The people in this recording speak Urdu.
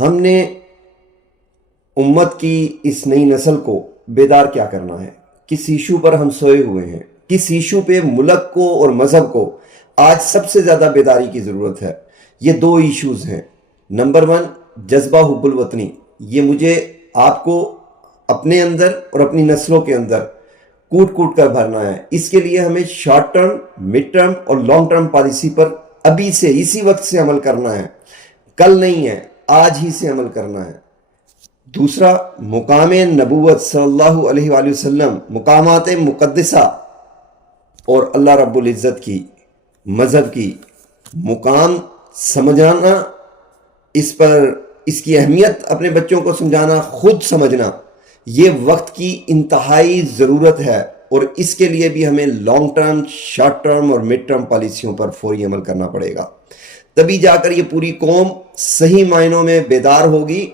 ہم نے امت کی اس نئی نسل کو بیدار کیا کرنا ہے؟ کس ایشو پر ہم سوئے ہوئے ہیں؟ کس ایشو پہ ملک کو اور مذہب کو آج سب سے زیادہ بیداری کی ضرورت ہے؟ یہ دو ایشوز ہیں۔ نمبر 1، جذبہ حب الوطنی۔ یہ مجھے آپ کو اپنے اندر اور اپنی نسلوں کے اندر کوٹ کوٹ کر بھرنا ہے۔ اس کے لیے ہمیں شارٹ ٹرم، مڈ ٹرم اور لانگ ٹرم پالیسی پر ابھی سے، اسی وقت سے عمل کرنا ہے۔ کل نہیں ہے، آج ہی سے عمل کرنا ہے۔ دوسرا، مقام نبوت صلی اللہ علیہ وآلہ وسلم، مقامات مقدسہ اور اللہ رب العزت کی، مذہب کی مقام سمجھانا، اس پر اس کی اہمیت اپنے بچوں کو سمجھانا، خود سمجھنا، یہ وقت کی انتہائی ضرورت ہے۔ اور اس کے لیے بھی ہمیں لانگ ٹرم، شارٹ ٹرم اور مڈ ٹرم پالیسیوں پر فوری عمل کرنا پڑے گا۔ تبھی جا کر یہ پوری قوم صحیح معنوں میں بیدار ہوگی